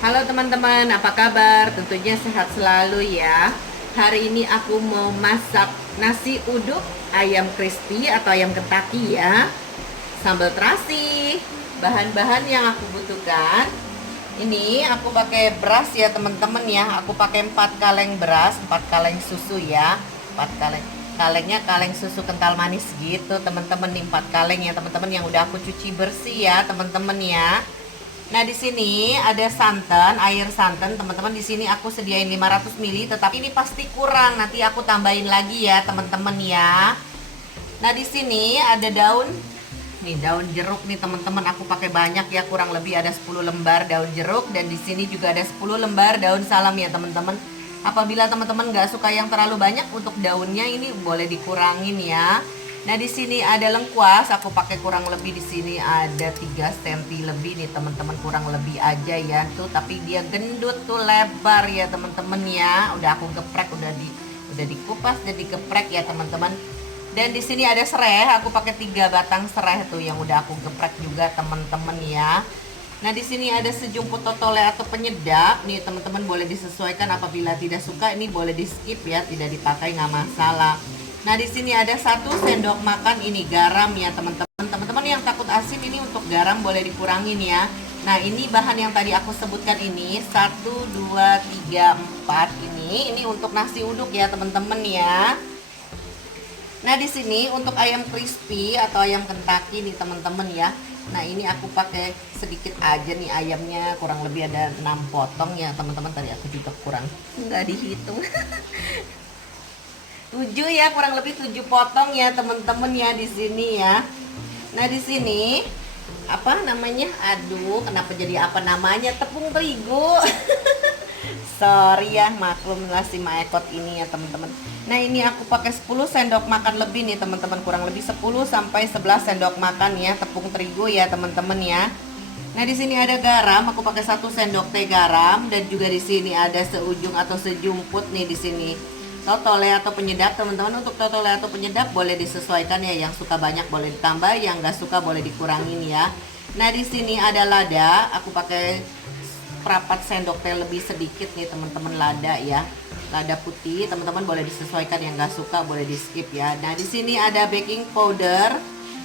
Halo teman-teman, apa kabar? Tentunya sehat selalu ya. Hari ini aku mau masak nasi uduk ayam crispy atau ayam Kentucky ya. Sambal terasi. Bahan-bahan yang aku butuhkan. Ini aku pakai beras ya teman-teman ya. Aku pakai 4 kaleng beras, 4 kaleng susu ya. 4 kaleng. Kalengnya kaleng susu kental manis gitu teman-teman, nih 4 kaleng ya teman-teman, yang udah aku cuci bersih ya teman-teman ya. Nah, di sini ada santan, air santan, teman-teman. Di sini aku sediain 500 ml, tetapi ini pasti kurang. Nanti aku tambahin lagi ya, teman-teman ya. Nah, di sini ada daun. Nih, daun jeruk nih, teman-teman. Aku pakai banyak ya, kurang lebih ada 10 lembar daun jeruk, dan di sini juga ada 10 lembar daun salam ya, teman-teman. Apabila teman-teman nggak suka yang terlalu banyak untuk daunnya, ini boleh dikurangin ya. Nah, di sini ada lengkuas, aku pakai kurang lebih, di sini ada 3 cm lebih nih teman-teman, kurang lebih aja ya tuh, tapi dia gendut tuh, lebar ya teman-teman ya. Udah aku geprek, udah dikupas dan digeprek ya teman-teman. Dan di sini ada serai, aku pakai 3 batang serai tuh yang udah aku geprek juga teman-teman ya. Nah, di sini ada sejumput totole atau penyedap nih teman-teman, boleh disesuaikan. Apabila tidak suka ini boleh di skip ya, tidak dipakai nggak masalah. Nah, di sini ada 1 sendok makan ini garam ya teman-teman. Teman-teman yang takut asin ini untuk garam boleh dikurangin ya. Nah, ini bahan yang tadi aku sebutkan ini 1, 2, 3, 4 ini untuk nasi uduk ya teman-teman ya. Nah, di sini untuk ayam crispy atau ayam Kentucky nih teman-teman ya. Nah, ini aku pakai sedikit aja nih ayamnya, kurang lebih ada 6 potong ya teman-teman. Tadi aku juga kurang nggak dihitung. 7 ya, kurang lebih 7 potong ya teman-teman ya di sini ya. Nah, di sini apa namanya? Aduh, kenapa jadi apa namanya? Tepung terigu. Sorry ya, maklum lah si maekot ini ya teman-teman. Nah, ini aku pakai 10 sendok makan lebih nih teman-teman, kurang lebih 10 sampai 11 sendok makan ya tepung terigu ya teman-teman ya. Nah, di sini ada garam, aku pakai 1 sendok teh garam, dan juga di sini ada seujung atau sejumput nih di sini totole atau penyedap teman-teman. Untuk totole atau penyedap boleh disesuaikan ya, yang suka banyak boleh ditambah, yang nggak suka boleh dikurangin ya. Nah, di sini ada lada, aku pakai seperempat sendok teh lebih sedikit nih teman-teman, lada ya, lada putih. Teman-teman boleh disesuaikan, yang nggak suka boleh di skip ya. Nah, di sini ada baking powder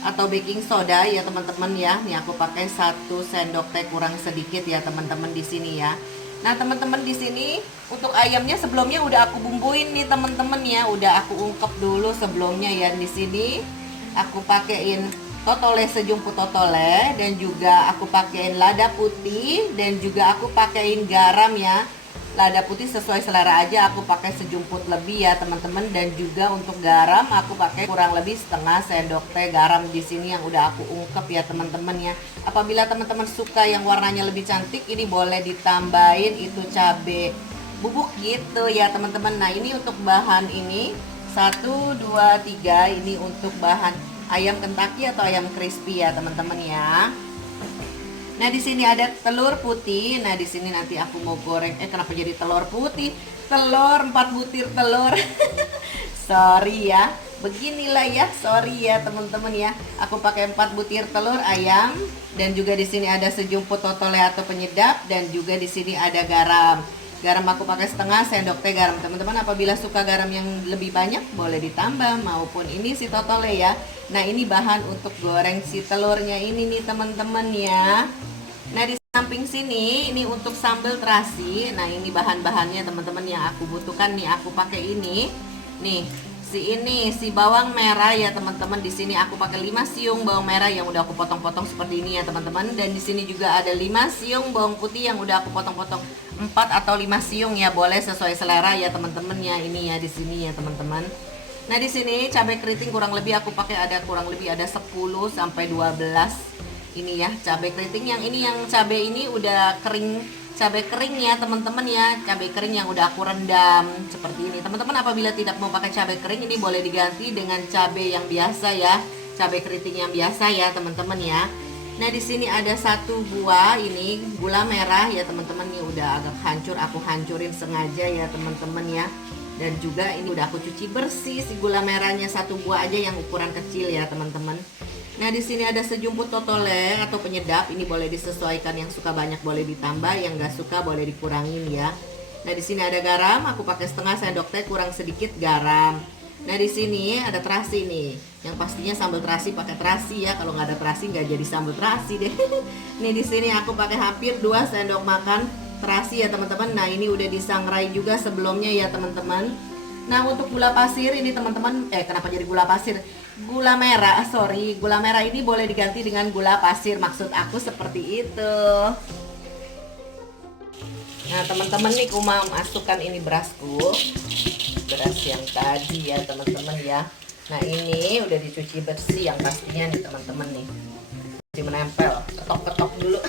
atau baking soda ya teman-teman ya. Nih aku pakai 1 sendok teh kurang sedikit ya teman-teman di sini ya. Nah, teman-teman di sini untuk ayamnya sebelumnya udah aku bumbuin nih teman-teman ya, udah aku ungkep dulu sebelumnya ya. Di sini aku pakein totole, sejumput totole, dan juga aku pakein lada putih, dan juga aku pakein garam ya. Lada putih sesuai selera aja, aku pakai sejumput lebih ya teman-teman, dan juga untuk garam aku pakai kurang lebih setengah sendok teh garam di sini yang udah aku ungkep ya teman-teman ya. Apabila teman-teman suka yang warnanya lebih cantik, ini boleh ditambahin itu cabe bubuk gitu ya teman-teman. Nah, ini untuk bahan ini 1, 2, 3 ini untuk bahan ayam Kentucky atau ayam crispy ya teman-teman ya. Nah, di sini ada telur putih. Nah, di sini nanti aku mau goreng. Kenapa jadi telur putih? Telur, 4 butir telur. Sorry ya. Beginilah ya, sorry ya teman-teman ya. Aku pakai 4 butir telur ayam, dan juga di sini ada sejumput totole atau penyedap, dan juga di sini ada garam. Garam aku pakai setengah sendok teh garam teman-teman. Apabila suka garam yang lebih banyak boleh ditambah, maupun ini si totole ya. Nah, ini bahan untuk goreng si telurnya ini nih teman-teman ya. Nah, di samping sini ini untuk sambal terasi. Nah, ini bahan-bahannya teman-teman yang aku butuhkan nih. Aku pakai ini nih, si bawang merah ya teman-teman. Di sini aku pakai 5 siung bawang merah yang udah aku potong-potong seperti ini ya teman-teman. Dan di sini juga ada 5 siung bawang putih yang udah aku potong-potong 4 atau 5 siung ya, boleh sesuai selera ya teman-teman ya. Ini ya di sini ya teman-teman. Nah, di sini cabai keriting kurang lebih aku pakai kurang lebih ada 10 sampai 12 ini ya cabai keriting. Yang ini, yang cabai ini udah kering, cabai kering ya teman-teman ya, cabai kering yang udah aku rendam seperti ini teman-teman. Apabila tidak mau pakai cabai kering, ini boleh diganti dengan cabai yang biasa ya, cabai keriting yang biasa ya teman-teman ya. Nah, di sini ada 1 buah ini gula merah ya teman-teman, ini udah agak hancur, aku hancurin sengaja ya teman-teman ya. Dan juga ini udah aku cuci bersih si gula merahnya, 1 buah aja yang ukuran kecil ya teman-teman. Nah, di sini ada sejumput totole atau penyedap. Ini boleh disesuaikan, yang suka banyak boleh ditambah, yang nggak suka boleh dikurangin ya. Nah, di sini ada garam, aku pakai setengah sendok teh, kurang sedikit garam. Nah, di sini ada terasi nih. Yang pastinya sambal terasi pakai terasi ya. Kalau nggak ada terasi nggak jadi sambal terasi deh. Nih di sini aku pakai hampir 2 sendok makan terasi ya teman-teman. Nah, ini udah disangrai juga sebelumnya ya teman-teman. Nah, untuk gula pasir ini teman-teman, kenapa jadi gula pasir? Gula merah, sorry. Gula merah ini boleh diganti dengan gula pasir. Maksud aku seperti itu. Nah, teman-teman nih aku mau masukkan ini berasku. Beras yang tadi ya teman-teman ya. Nah, ini udah dicuci bersih yang pastinya nih teman-teman nih. Masih menempel. Ketok-ketok dulu.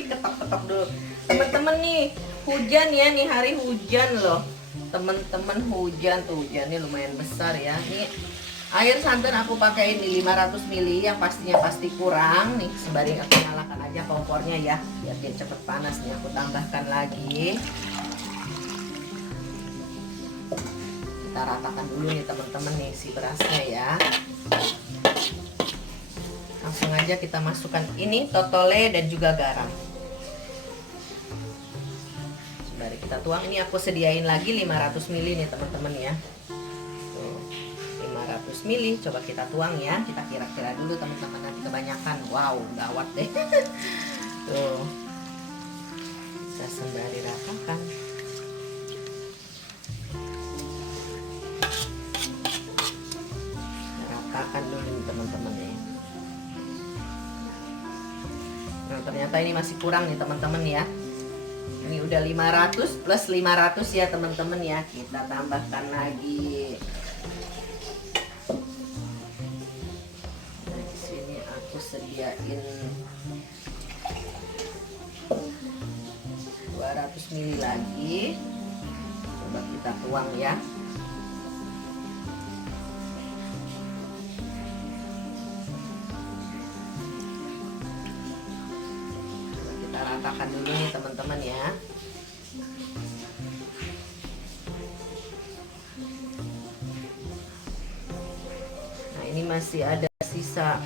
Diketok-ketok dulu. Teman-teman nih, hujan ya nih, hari hujan loh. Teman-teman hujan tuh, hujannya lumayan besar ya. Nih air santan aku pakai ini 500 ml, yang pastinya pasti kurang nih. Sembari aku nyalakan aja kompornya ya, biar dia cepet panas nih. Aku tambahkan lagi. Kita ratakan dulu nih teman-teman nih si berasnya ya. Langsung aja kita masukkan ini totole dan juga garam. Mari kita tuang. Ini aku sediain lagi 500 ml nih teman-teman ya. Tuh, 500 ml. Coba kita tuang ya. Kita kira-kira dulu teman-teman, nanti kebanyakan. Wow, gawat deh. Tuh. Kita sembari ratakan. Ratakan dulu nih teman-teman ya. Nah, ternyata ini masih kurang nih teman-teman ya. Ini udah 500 plus 500 ya teman-teman ya. Kita tambahkan lagi. Nah, di sini aku sediain 200 ml lagi. Coba kita tuang ya. Ratakan dulu nih teman-teman ya. Nah, ini masih ada sisa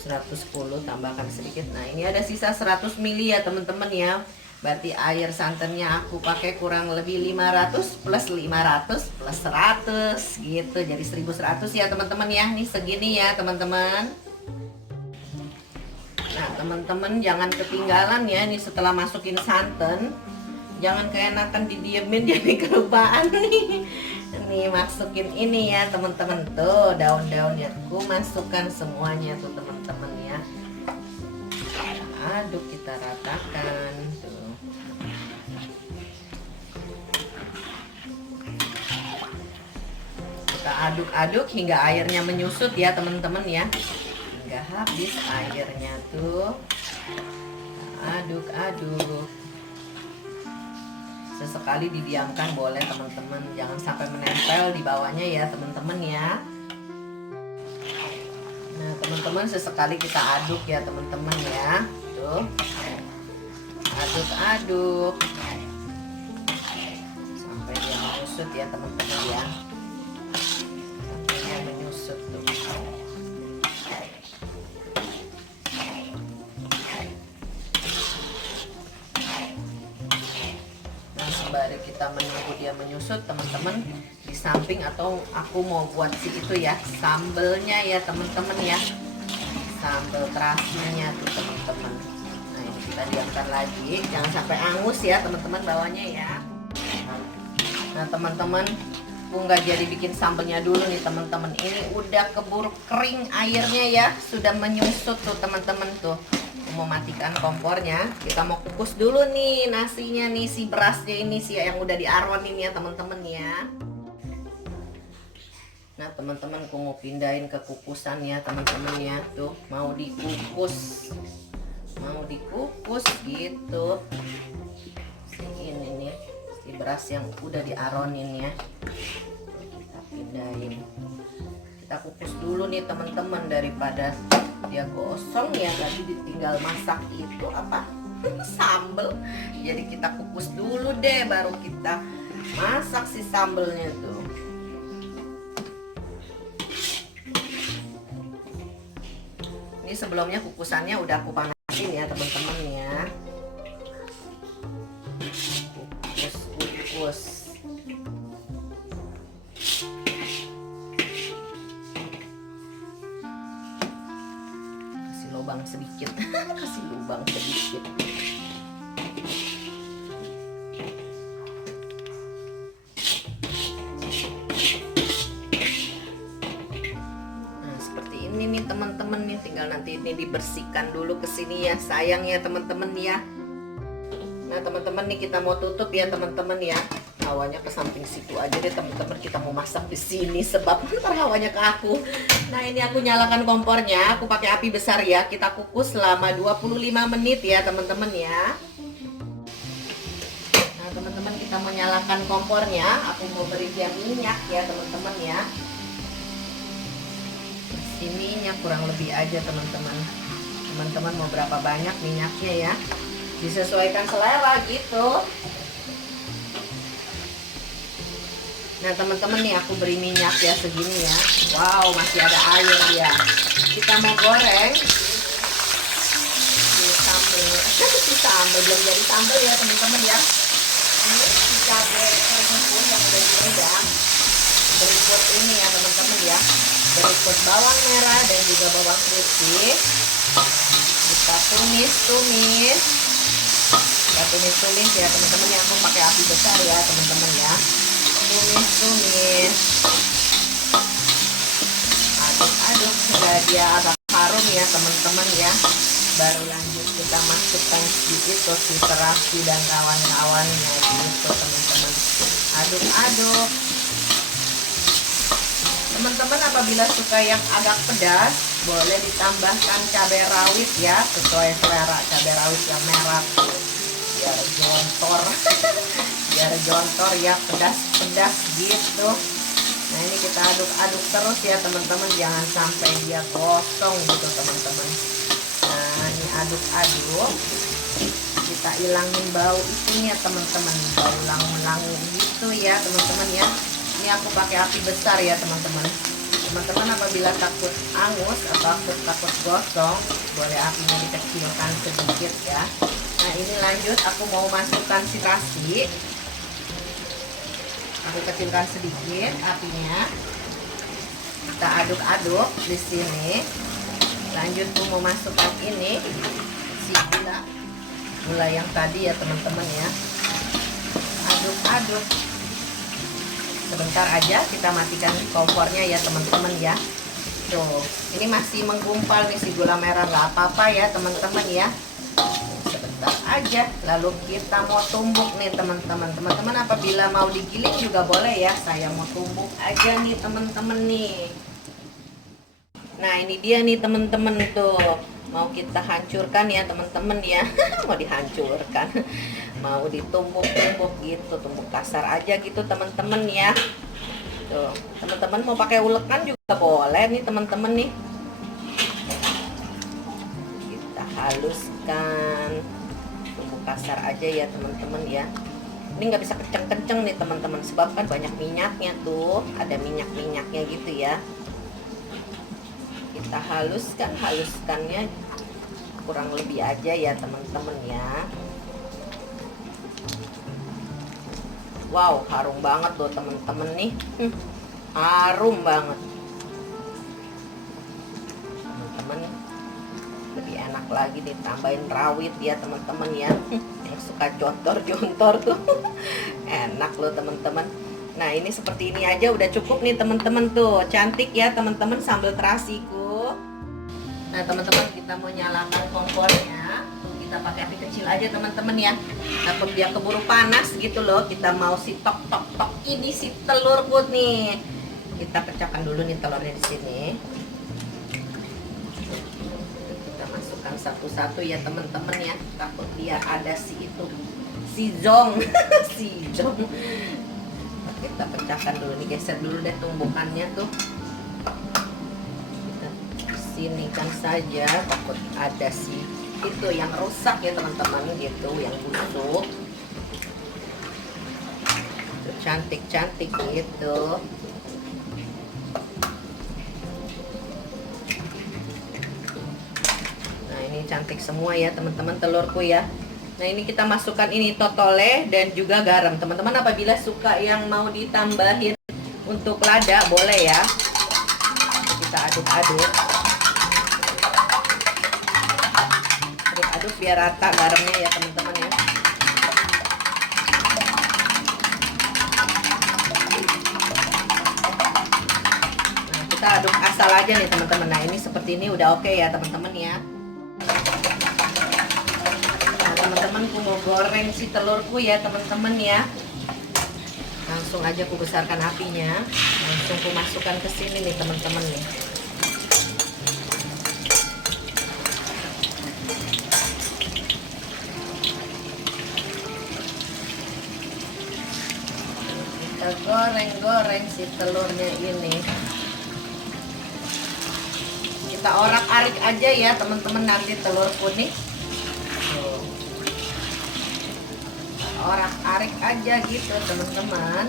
110, tambahkan sedikit. Nah, ini ada sisa 100 ml ya teman-teman ya. Berarti air santannya aku pakai kurang lebih 500 plus 500 plus 100 gitu. Jadi 1100 ya teman-teman ya. Nih segini ya teman-teman. Nah, teman-teman jangan ketinggalan ya, nih setelah masukin santan. Jangan keenakan didiemin jadi kelupaan nih. Nih masukin ini ya teman-teman. Tuh daun-daunnya aku masukkan semuanya tuh teman-teman ya. Aduk, kita ratakan tuh. Kita aduk-aduk hingga airnya menyusut ya teman-teman ya. Hingga habis airnya tuh. Aduk-aduk. Sesekali didiamkan boleh teman-teman, jangan sampai menempel di bawahnya ya teman-teman ya. Nah teman-teman, sesekali kita aduk ya teman-teman ya. Tuh, aduk-aduk sampai dia menyusut ya teman-teman ya. Sampai dia menyusut tuh. Sembari kita menunggu dia menyusut teman-teman, di samping atau aku mau buat si itu ya, sambelnya ya teman-teman ya, sambel terasinya tuh teman-teman. Nah ini kita diamkan lagi, jangan sampai angus ya teman-teman bawahnya ya. Nah teman-teman, aku nggak jadi bikin sambelnya dulu nih teman-teman. Ini udah keburu kering airnya ya, sudah menyusut tuh teman-teman tuh. Mau matikan kompornya, kita mau kukus dulu nih nasinya nih, si berasnya ini sih yang udah diaronin ya teman-teman ya. Nah teman-teman, aku mau pindahin ke kukusan ya teman-teman ya. Tuh mau dikukus gitu. Ini nih si beras yang udah diaronin ya, kita pindahin. Kita kukus dulu nih teman-teman, daripada dia gosong ya, tadi ditinggal masak itu apa sambel. Jadi kita kukus dulu deh, baru kita masak si sambelnya tuh. sebelumnya kukusannya udah aku panasin ya teman-teman ya. Kukus. Kasih lubang sedikit. Kasih lubang sedikit. Ini nih teman-teman nih, tinggal nanti ini dibersihkan dulu ke sini ya, sayang ya teman-teman ya. Nah teman-teman nih kita mau tutup ya teman-teman ya. Hawanya ke samping situ aja deh teman-teman, kita mau masak di sini sebab ntar hawanya ke aku. Nah ini aku nyalakan kompornya, aku pakai api besar ya. Kita kukus selama 25 menit ya teman-teman ya. Nah teman-teman kita mau nyalakan kompornya, aku mau beri dia minyak ya teman-teman ya. Minyak kurang lebih aja teman-teman. Teman-teman mau berapa banyak minyaknya ya, disesuaikan selera gitu. Nah teman-teman nih aku beri minyak ya segini ya. Wow, masih ada air ya. Kita mau goreng si sambal. Si sambal belum jadi sambal ya teman-teman ya. Ini si cabai pun yang udah direndam. Berikut ini ya teman-teman ya. Berikut bawang merah dan juga bawang putih. Kita tumis-tumis. Kita tumis-tumis ya teman-teman ya. Aku pakai api besar ya teman-teman ya. Tumis-tumis. Aduk-aduk hingga dia agak harum ya teman-teman ya. Baru lanjut kita masukkan sedikit si terasi dan kawan-kawannya gitu teman-teman. Aduk-aduk. Teman-teman apabila suka yang agak pedas, boleh ditambahkan cabai rawit ya, sesuai selera. Cabai rawit yang merah tuh, biar jontor. Biar jontor ya, pedas-pedas gitu. Nah ini kita aduk-aduk terus ya teman-teman, jangan sampai dia gosong gitu teman-teman. Nah ini aduk-aduk, kita ilangin bau itunya teman-teman, bau langu-langu gitu ya teman-teman ya. Ini aku pakai api besar ya teman-teman. Teman-teman apabila takut angus atau takut gosong, boleh apinya dikecilkan sedikit ya. Nah ini lanjut, aku mau masukkan si terasi. Aku kecilkan sedikit apinya. Kita aduk-aduk di sini. Lanjut aku mau masukkan ini si gula yang tadi ya teman-teman ya. Aduk-aduk. Sebentar aja kita matikan kompornya ya teman-teman ya. Tuh, ini masih menggumpal nih si gula merah, nggak apa-apa ya teman-teman ya. Sebentar aja, lalu kita mau tumbuk nih teman-teman. Teman-teman apabila mau digiling juga boleh ya. Saya mau tumbuk aja nih teman-teman nih. Nah ini dia nih teman-teman tuh. Mau kita hancurkan ya teman-teman ya. Mau dihancurkan, mau ditumbuk-tumbuk gitu, tumbuk kasar aja gitu teman-teman ya. Tuh teman-teman mau pakai ulekan juga boleh nih teman-teman nih. Kita haluskan, tumbuk kasar aja ya teman-teman ya. Ini nggak bisa kenceng-kenceng nih teman-teman, sebab kan banyak minyaknya tuh, ada minyak-minyaknya gitu ya. Kita haluskannya kurang lebih aja ya teman-teman ya. Wow, harum banget loh teman-teman nih. Harum banget. Teman-teman lebih enak lagi ditambahin rawit ya teman-teman ya. Yang suka jontor-jontor tuh. Enak loh teman-teman. Nah, ini seperti ini aja udah cukup nih teman-teman tuh. Cantik ya teman-teman sambal terasiku. Nah teman-teman kita mau nyalakan kompornya. Tuh, kita pakai api kecil aja teman-teman ya. Takut dia keburu panas gitu loh. Kita mau si tok ini si telur put nih. Kita pecahkan dulu nih telurnya di sini. Kita masukkan satu-satu ya teman-teman ya. Takut dia ada si itu, si zong, si zong. Kita pecahkan dulu nih, geser dulu deh tumbukannya tuh. Sini kan saja, takut ada si itu yang rusak ya teman-teman gitu, yang busuk. Cantik-cantik gitu. cantik semua ya teman-teman telurku ya. Nah ini kita masukkan ini totole dan juga garam. Teman-teman apabila suka yang mau ditambahin untuk lada boleh ya. Kita aduk-aduk. Aduk-aduk biar rata garamnya ya teman-teman ya. Nah kita aduk asal aja nih teman-teman. Nah ini seperti ini udah oke ya teman-teman ya. Teman-teman aku mau goreng si telurku ya teman-teman ya. Langsung aja aku besarkan apinya, langsung aku masukkan ke sini nih teman-teman nih. Kita goreng-goreng si telurnya ini. Kita orak-arik aja ya teman-teman nanti telurku nih. Orak-arik aja gitu teman-teman.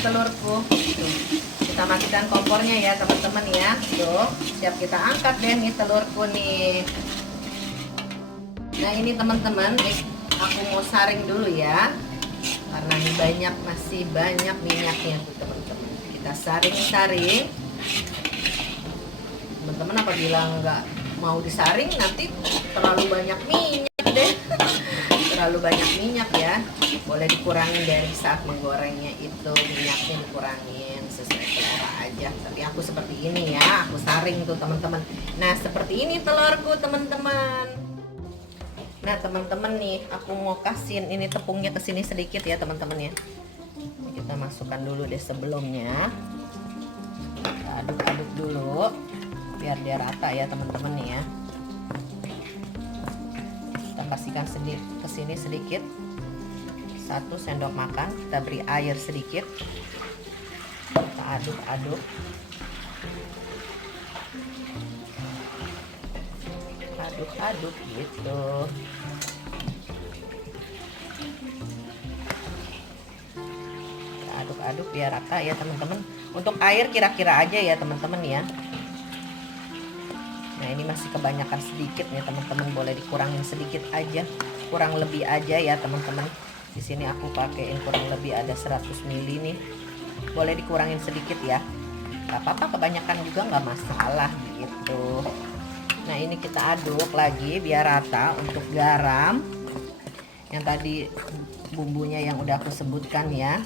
Telurku kita matikan kompornya ya teman-teman ya. Tuh siap kita angkat deh nih telurku nih. Nah ini teman-teman aku mau saring dulu ya karena ini masih banyak minyaknya tuh teman-teman. Kita saring-saring. Teman-teman apabila nggak mau disaring nanti terlalu banyak minyak deh. Terlalu banyak minyak ya, boleh dikurangin dari saat menggorengnya itu minyaknya dikurangin sesuai selera aja. Tapi aku seperti ini ya, aku saring tuh teman-teman. Nah seperti ini telurku teman-teman. Nah teman-teman nih, aku mau kasihin ini tepungnya ke sini sedikit ya teman-teman ya. Kita masukkan dulu deh sebelumnya. Kita aduk-aduk dulu biar dia rata ya teman-teman nih ya. Pastikan ke sini sedikit 1 sendok makan. Kita beri air sedikit, kita aduk-aduk, aduk-aduk gitu. Kita aduk-aduk biar rata ya teman-teman. Untuk air kira-kira aja ya teman-teman ya. Nah ini masih kebanyakan sedikit ya teman-teman, boleh dikurangin sedikit aja, kurang lebih aja ya teman-teman. Di sini aku pakaiin kurang lebih ada 100 ml nih, boleh dikurangin sedikit ya, nggak apa-apa, kebanyakan juga nggak masalah gitu. Nah ini kita aduk lagi biar rata. Untuk garam yang tadi bumbunya yang udah aku sebutkan ya,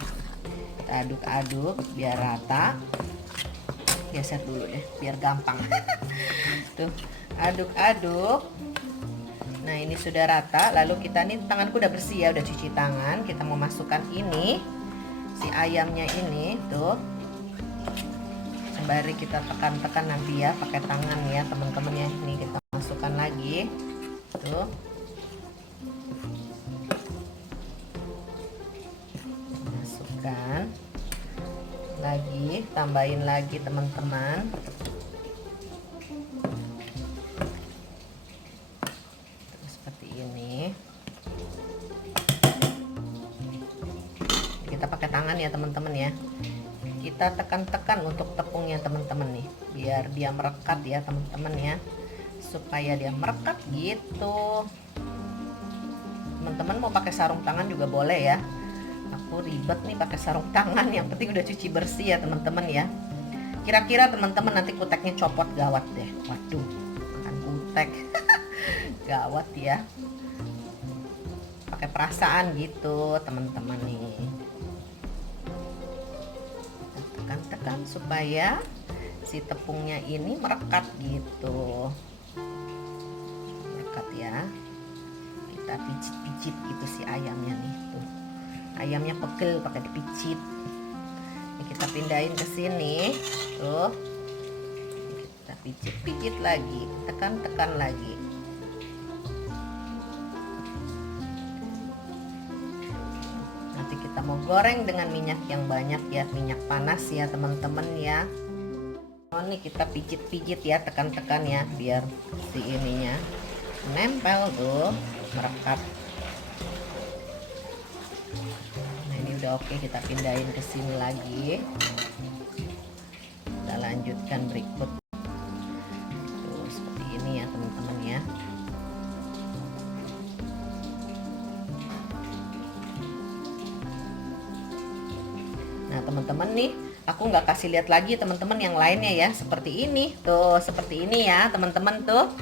kita aduk-aduk biar rata. Geser dulu deh biar gampang. Tuh aduk-aduk. Nah ini sudah rata. Lalu kita nih, tanganku udah bersih ya, udah cuci tangan. Kita mau masukkan ini si ayamnya ini tuh, sembari kita tekan-tekan nanti ya pakai tangan ya teman-teman ya. Ini kita masukkan lagi tuh. Masukkan lagi, tambahin lagi teman-teman. Seperti ini. Kita pakai tangan ya teman-teman ya. Kita tekan-tekan untuk tepungnya teman-teman nih, biar dia merekat ya teman-teman ya, supaya dia merekat gitu. Teman-teman mau pakai sarung tangan juga boleh ya. Aku ribet nih pakai sarung tangan, yang penting udah cuci bersih ya teman-teman ya. Kira-kira teman-teman nanti kuteknya copot gawat deh. Waduh, makan kutek. Gawat ya. Pakai perasaan gitu teman-teman nih. Tekan-tekan supaya si tepungnya ini merekat gitu. Merekat ya. Kita pijit-pijit gitu si ayamnya nih tuh. Ayamnya pegel pakai dipijit. Ini kita pindahin ke sini tuh. Kita pijit-pijit lagi, tekan-tekan lagi. Nanti kita mau goreng dengan minyak yang banyak ya, minyak panas ya teman-teman ya. Oh, ini kita pijit-pijit ya, tekan-tekan ya, biar si ininya nempel tuh, merekat. Nah, ini udah oke, kita pindahin ke sini lagi. Kita lanjutkan berikut. Tuh, seperti ini ya teman-teman ya. Nah, teman-teman nih, aku nggak kasih lihat lagi teman-teman yang lainnya ya, seperti ini tuh, seperti ini ya teman-teman tuh.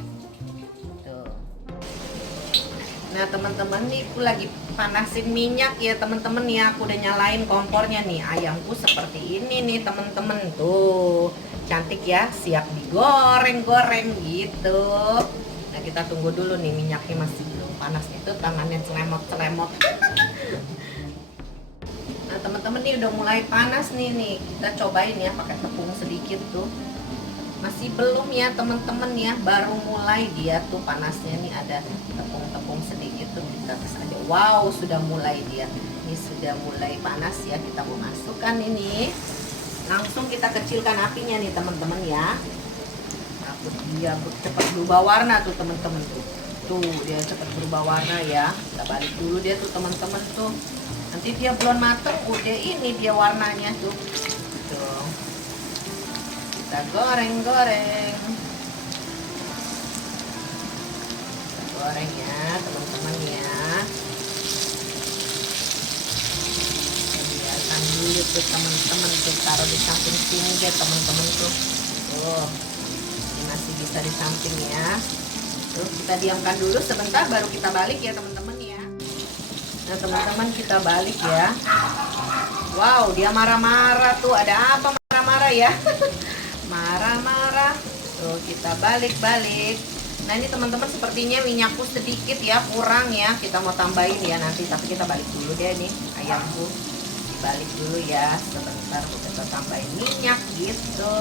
Nah teman-teman nih, aku lagi panasin minyak ya teman-teman ya. Aku udah nyalain kompornya nih. Ayamku seperti ini nih teman-teman tuh, cantik ya, siap digoreng-goreng gitu. Nah kita tunggu dulu nih, minyaknya masih belum panas, itu tangannya celemot-celemot. Nah teman-teman nih udah mulai panas nih, kita cobain ya pakai tepung sedikit tuh. Masih belum ya teman-teman ya, baru mulai dia tuh panasnya nih, ada tepung-tepung sedikit tuh, kita tes aja. Wow, sudah mulai dia. Ini sudah mulai panas ya, kita mau masukkan ini. Langsung kita kecilkan apinya nih teman-teman ya. Aku dia cepat berubah warna tuh teman-teman tuh. Tuh, dia cepat berubah warna ya. Kita balik dulu dia tuh teman-teman tuh. Nanti dia belum mateng, udah ini dia warnanya tuh. Tuh. Kita goreng-goreng. Goreng ya teman-teman ya. Biarkan dulu tuh teman-teman tuh, taruh di samping sini deh teman-teman tuh. Tuh, ini masih bisa di samping ya. Tuh, kita diamkan dulu sebentar, baru kita balik ya teman-teman ya. Nah teman-teman, kita balik ya. Wow, dia marah-marah tuh. Ada apa marah-marah ya? Marah-marah. Tuh, kita balik-balik. Nah ini teman-teman, sepertinya minyakku sedikit ya, kurang ya. Kita mau tambahin ya nanti, tapi kita balik dulu deh nih ayamku. Dibalik dulu ya sebentar, kita tambahin minyak gitu.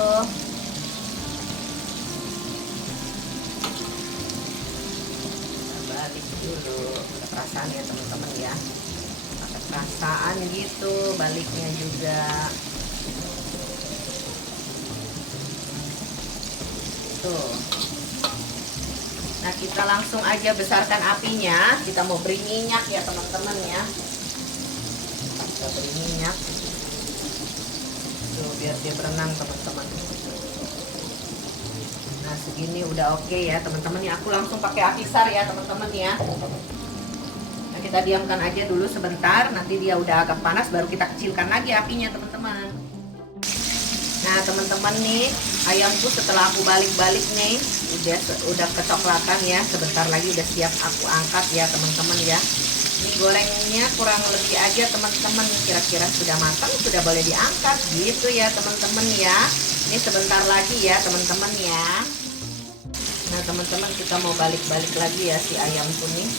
Kita balik dulu. Ada perasaan ya teman-teman ya. Ada perasaan gitu baliknya juga. Tuh. Nah kita langsung aja besarkan apinya. Kita mau beri minyak ya teman-teman ya. Kita beri minyak. Tuh, biar dia berenang teman-teman. Nah segini udah oke ya teman-teman ya. Aku langsung pakai api besar ya teman-teman ya. Nah kita diamkan aja dulu sebentar. Nanti dia udah agak panas, baru kita kecilkan lagi apinya teman-teman. Nah teman-teman nih, ayamku setelah aku balik-balik nih udah kecoklatan ya. Sebentar lagi udah siap aku angkat ya teman-teman ya. Ini gorengnya kurang lebih aja teman-teman, kira-kira sudah matang, sudah boleh diangkat gitu ya teman-teman ya. Ini sebentar lagi ya teman-teman ya. Nah teman-teman, kita mau balik-balik lagi ya si ayamku nih.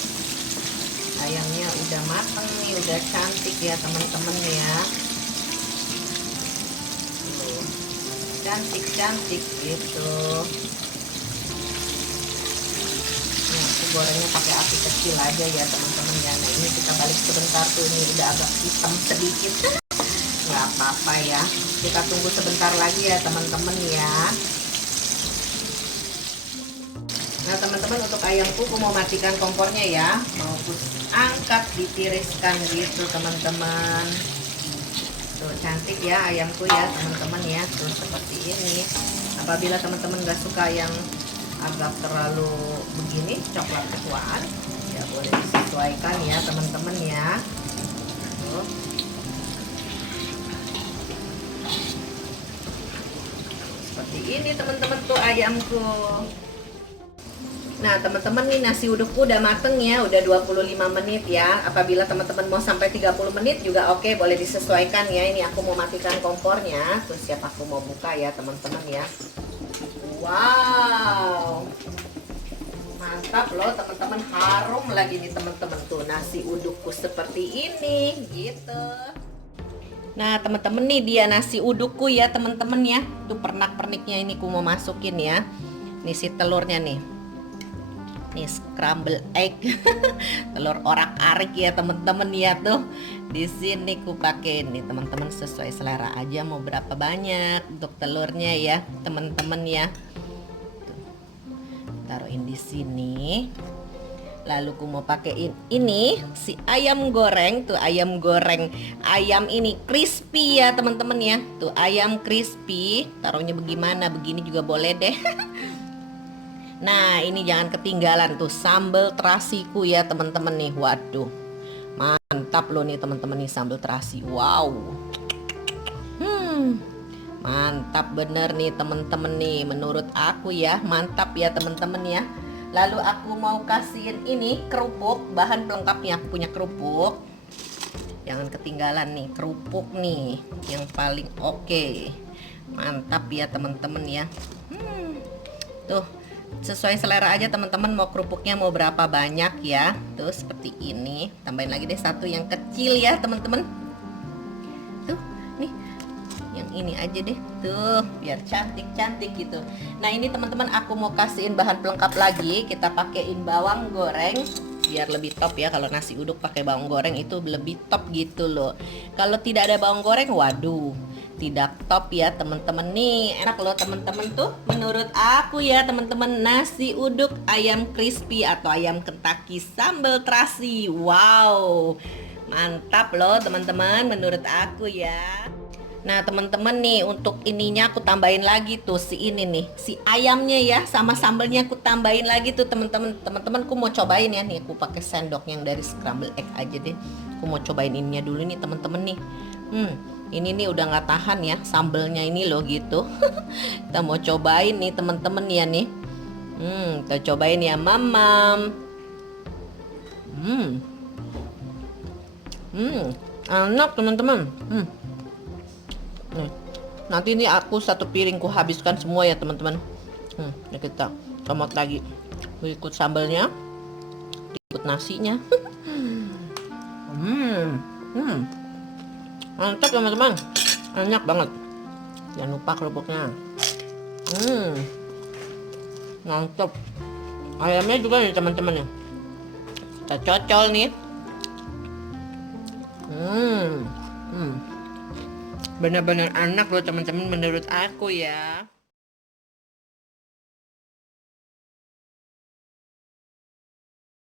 Ayamnya udah matang nih, udah cantik ya teman-teman ya. Cantik-cantik gitu. Nah, aku gorengnya pakai api kecil aja ya teman-teman ya. Nah ini kita balik sebentar tuh, ini udah agak hitam sedikit. Nggak apa-apa ya, kita tunggu sebentar lagi ya teman-teman ya. Nah teman-teman, untuk ayamku aku mau matikan kompornya ya. Mau aku angkat, ditiriskan gitu teman-teman. Tuh cantik ya ayamku ya teman-teman ya. Tuh seperti ini. Apabila teman-teman gak suka yang agak terlalu begini, coklat ketuaan, ya boleh disesuaikan ya teman-teman ya. Tuh. Seperti ini teman-teman tuh ayamku. Nah teman-teman, nih nasi udukku udah mateng ya, udah 25 menit ya. Apabila teman-teman mau sampai 30 menit juga oke, boleh disesuaikan ya. Ini aku mau matikan kompornya, terus siap aku mau buka ya teman-teman ya. Wow, mantap loh teman-teman, harum lagi nih teman-teman tuh nasi udukku seperti ini gitu. Nah teman-teman, nih dia nasi udukku ya teman-teman ya. Tuh pernak-perniknya ini aku mau masukin ya. Nih si telurnya nih. Nih scramble egg, telur orak-arik ya teman-teman ya tuh. Di sini ku pakai nih teman-teman, sesuai selera aja mau berapa banyak untuk telurnya ya teman-teman ya. Tuh, taruhin di sini. Lalu ku mau pakein ini si ayam goreng tuh, ayam goreng. Ayam ini crispy ya teman-teman ya. Tuh ayam crispy, taruhnya bagaimana? Begini juga boleh deh. Nah, ini jangan ketinggalan tuh sambal terasiku ya teman-teman nih. Waduh. Mantap loh nih teman-teman nih sambal terasi. Wow. Mantap bener nih teman-teman nih menurut aku ya. Mantap ya teman-teman ya. Lalu aku mau kasihin ini kerupuk, bahan pelengkapnya aku punya kerupuk. Jangan ketinggalan nih kerupuk nih yang paling oke. Mantap ya teman-teman ya. Tuh sesuai selera aja teman-teman, mau kerupuknya mau berapa banyak ya. Tuh seperti ini, tambahin lagi deh satu yang kecil ya teman-teman. Tuh nih yang ini aja deh tuh biar cantik-cantik gitu. Nah ini teman-teman aku mau kasihin bahan pelengkap lagi. Kita pakein bawang goreng biar lebih top ya. Kalau nasi uduk pakai bawang goreng itu lebih top gitu loh. Kalau tidak ada bawang goreng, waduh tidak top ya teman-teman nih. Enak loh teman-teman tuh menurut aku ya teman-teman, nasi uduk ayam crispy atau ayam Kentucky sambal terasi. Wow, mantap loh teman-teman menurut aku ya. Nah teman-teman nih untuk ininya aku tambahin lagi tuh si ini nih, si ayamnya ya sama sambalnya aku tambahin lagi tuh teman-teman. Teman-temanku mau cobain ya nih, aku pakai sendok yang dari scramble egg aja deh. Aku mau cobain ininya dulu nih teman-teman nih. Ini nih udah nggak tahan ya sambelnya ini loh gitu. Kita mau cobain nih teman-teman ya nih. Kita cobain ya mamam. Enak teman-teman. Nanti ini aku satu piring ku habiskan semua ya teman-teman. Nah kita comot lagi. Ikut sambelnya, ikut nasinya. Mantap teman-teman, enak banget. Jangan lupa kerupuknya. Mantap. Ayamnya juga nih teman-teman ya. Kita cocol nih. Benar-benar enak loh teman-teman menurut aku ya.